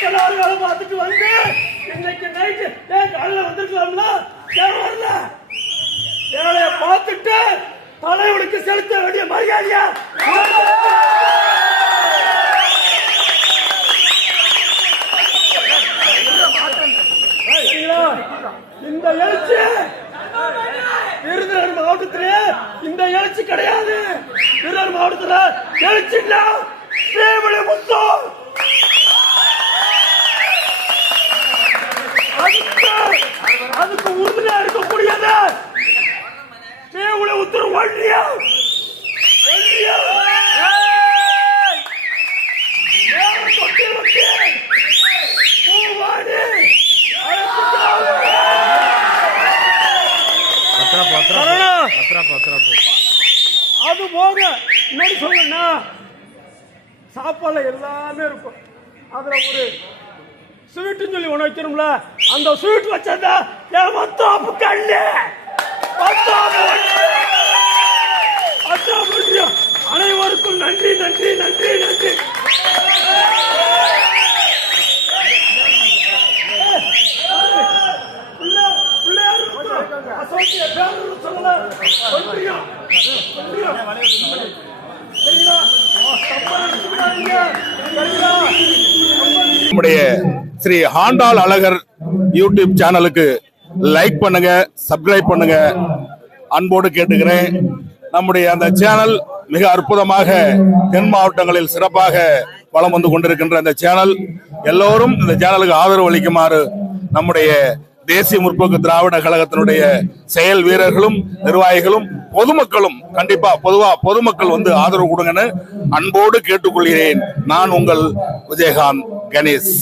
எத்தனை நாள் வேலை பார்த்துட்டு வந்து இன்னைக்கு நைட்டு காலையில வந்திருக்கலாம்ல, வரல. வேலையை பார்த்துட்டு தலைவனுக்கு செலுத்த வேண்டிய மரியாதையா இந்த எழுச்சி விருதுநகர் மாவட்டத்திலே இந்த எழுச்சி கிடையாது. விருதுநகர் மாவட்டத்தில் எழுச்சி இல்ல, சேவலை முத்தம். அதுக்கு உறுதியா இருக்கக்கூடியது சேவலை உத்தரவு ஒன்றியா அது போக முன்னாடி சொன்னா சாப்பாடுல எல்லாமே இருக்கும். அதுல ஒரு ஸ்வீட்னு சொல்லி ஒண்ணு வைக்கணும்ல, அந்த ஸ்வீட் வச்சதா என் மொத்தம் கண்ணு அனைவருக்கும் நன்றி நன்றி நன்றி நன்றி. நம்முடைய ஸ்ரீ ஆண்டாள் அழகர் யூடியூப் சேனலுக்கு லைக் பண்ணுங்க, சப்ஸ்கிரைப் பண்ணுங்க, அன்போடு கேட்டுக்கிறேன். நம்முடைய அந்த சேனல் மிக அற்புதமாக தென் மாவட்டங்களில் சிறப்பாக வலம் வந்து கொண்டிருக்கின்ற அந்த சேனல், எல்லோரும் இந்த சேனலுக்கு ஆதரவு அளிக்குமாறு நம்முடைய தேசிய முற்போக்கு திராவிட கழகத்தினுடைய செயல் வீரர்களும் நிர்வாகிகளும் பொதுமக்களும் கண்டிப்பா பொதுமக்கள் வந்து ஆதரவு கொடுங்கன்னு அன்போடு கேட்டுக்கொள்கிறேன். நான் உங்கள் விஜயகாந்த் கணேஷ்.